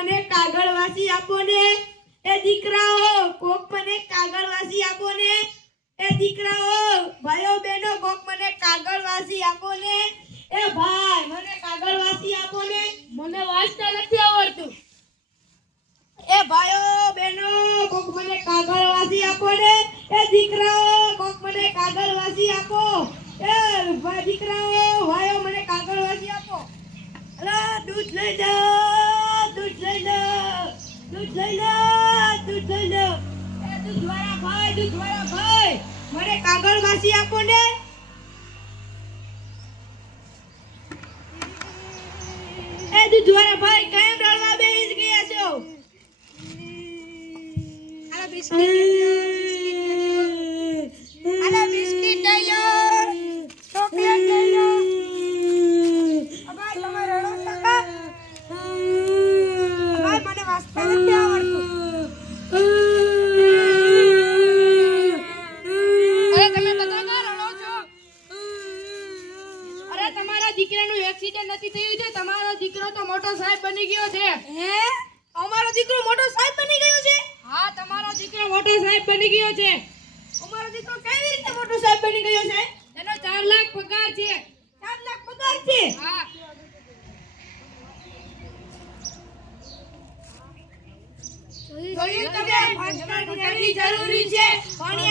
મને કાગળ વાસી આપો ને. એ દીકરાઓ કોક મને કાગળ વાસી આપો ને. એ દીકરાઓ ભાઈઓ બહેનો કોક મને કાગળ વાસી આપો ને. એ ભાઈ મને કાગળ વાસી આપો ને. મને વાંચતા નથી આવડતું. એ ભાઈઓ બહેનો કોક મને કાગળ વાસી આપો ને. એ દીકરાઓ કોક મને કાગળ વાસી આપો. એ દીકરાઓ ભાઈઓ મને કાગળ વાસી આપો. અલા દૂધ લઈ લો દૂધ દૂધ દૂધ મને કાગળ વાસી આપો ને. એ દૂધવાળા ભાઈ કેમ રડવા બેસી ગયા છો. આ બિસ્કિટ આલા બિસ્કિટ લઈ લો ચોકલેટ લઈ લો અબાય તમે રડો છો કા અબાય મને વાંચતા નથી આવડતું અરે તમે બધા કા રડો છો અરે તમારા દીકરાનું એક્સિડન્ટ નથી થયું છે? તમારો દીકરો તો મોટો સાહેબ બની ગયો છે. હે? અમારો દીકરો મોટો સાહેબ બની ગયો છે? હા તમારો દીકરો મોટો સાહેબ બની ગયો છે. અમારો દીકરો કેવી રીતે મોટો સાહેબ બની ગયો છે? એનો 4 લાખ પગાર છે. ચાર લાખ પગાર છે? હા. જોઈએ તમે ભણતરની કેટલી જરૂરી છે. ભણ્યા